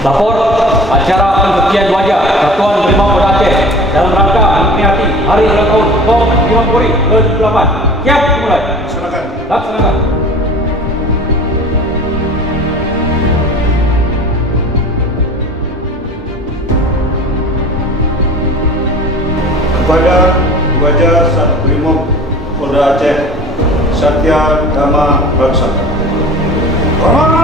Lapor acara pencucian wajah Satuan Brimob Polda Aceh dalam rangka memperingati Hari Ulang Tahun POM Brimob Polri ke-78. Siap dimulai. Laksanakan. Laksanakan. Kepada wajah Sat Brimob Polda Aceh Satya Dhamma Raksa. Hormat.